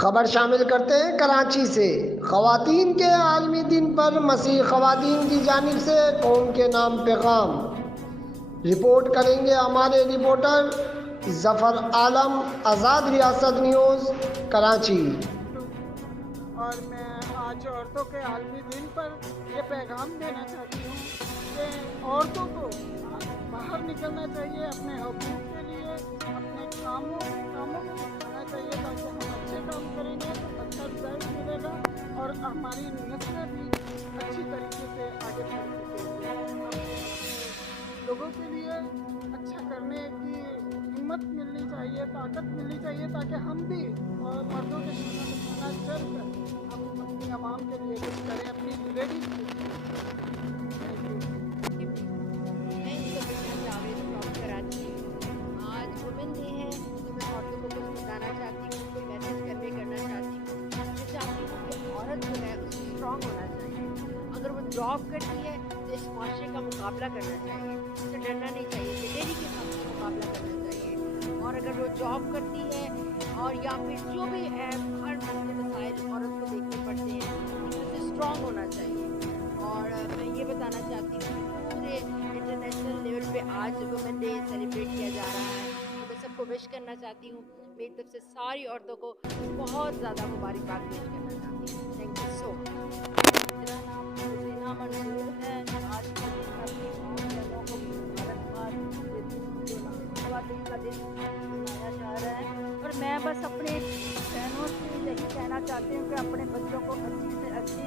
خبر شامل کرتے ہیں کراچی سے۔ خواتین کے عالمی دن پر مسیح خواتین کی جانب سے قوم کے نام پیغام۔ رپورٹ کریں گے ہمارے رپورٹر ظفر عالم، آزاد ریاست نیوز، کراچی۔ اور میں آج عورتوں کے عالمی دن پر یہ پیغام دینا چاہتی ہوں کہ عورتوں کو باہر نکلنا چاہیے اپنے حقوق کے لیے، اپنے کاموں کو کرنا چاہیے تاکہ ہم اچھے کام کریں گے تو اچھا رزلٹ ملے گا اور ہماری نسلیں بھی اچھی طریقے سے آگے بڑھ سکیں گے۔ لوگوں کے لیے اچھا کرنے کی ہمت ملنی چاہیے، طاقت ملنی چاہیے تاکہ ہم بھی اور مردوں کے ساتھ چل کر ہم اپنی عوام کے لیے کچھ کریں، اپنی لیڈیز کے لیے۔ میں جاوید فرام کراچی۔ آج وومن ڈے ہے تو میں عورتوں کو کچھ بتانا چاہتی ہوں، کوئی میسج کنوے کرنا چاہتی ہوں۔ میں چاہتی ہوں کہ عورت جو ہے اس کو اسٹرانگ ہونا چاہیے۔ اگر وہ جاب کرتی ہے تو اس معاشرے کا مقابلہ کرنا چاہیے، اسے ڈرنا نہیں چاہیے، دلیری کے ساتھ مقابلہ کرنا چاہیے۔ اور اگر وہ جاب کرتی ہے اور یا پھر جو بھی ہے ہر مسائل عورت کو دیکھنے پڑتے ہیں، اسے اسٹرانگ ہونا چاہیے۔ اور میں یہ بتانا چاہتی ہوں کہ پورے انٹرنیشنل لیول پہ آج وومن ڈے سیلیبریٹ کیا جا رہا ہے، تو میں سب کو وش کرنا چاہتی ہوں۔ میری طرف سے ساری عورتوں کو بہت زیادہ مبارکباد پیش کرنا چاہتی ہوں۔ تھینک یو سو مچ۔ میرا نام حسینہ منصور ہے۔ آج کے دن اپنی قوم بہنوں کو مبارکباد دیتی ہوں جو خواتین کا دن منایا جا رہا ہے۔ اور میں بس اپنے بہنوں سے یہی کہنا چاہتی ہوں کہ اپنے بچوں کو اچھی سے اچھی